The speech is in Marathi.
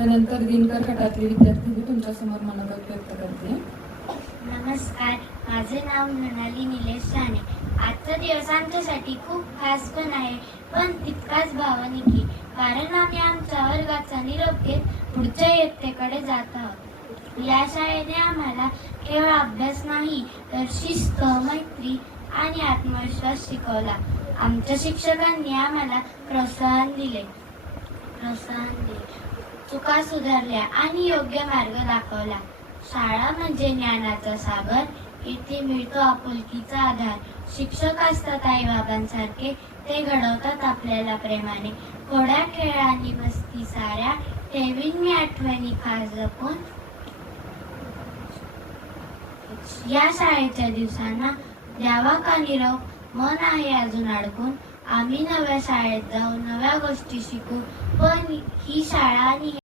त्यानंतर दिनकर गटातले विद्यार्थी तुमच्यासमोर मनोगत व्यक्त करते. नमस्कार, माझे नाव मृणाली निलेश साने. आजचा दिवस आमच्यासाठी खूप खास पण आहे, पण तितकाच भावनिकही, कारण आम्ही आमच्या वर्गाचा निरोप घेत पुढच्या इयत्तेकडे जात आहोत. या शाळेने आम्हाला केवळ अभ्यास नाही तर शिस्त, मैत्री आणि आत्मविश्वास शिकवला. आमच्या शिक्षकांनी आम्हाला प्रोत्साहन दिले, चुका सुधारल्या आणि योग्य मार्ग दाखवला. शाळा म्हणजे ज्ञानाचा सागर, इथे मिळतो आपुलकीचा आधार. शिक्षक असतात आईबाबांसारखे, ते घडवतात आपल्याला प्रेमाने. थोड्या खेळांनी मस्ती साऱ्या, ठेवीन मी आठवणी खास जपून. या शाळेच्या दिवसांना द्यावा का निरोप, मन आहे अजून अडकून. आम्ही नव्या शाळेत जाऊ, नव्या गोष्टी शिकू, पण ही शाळा आणि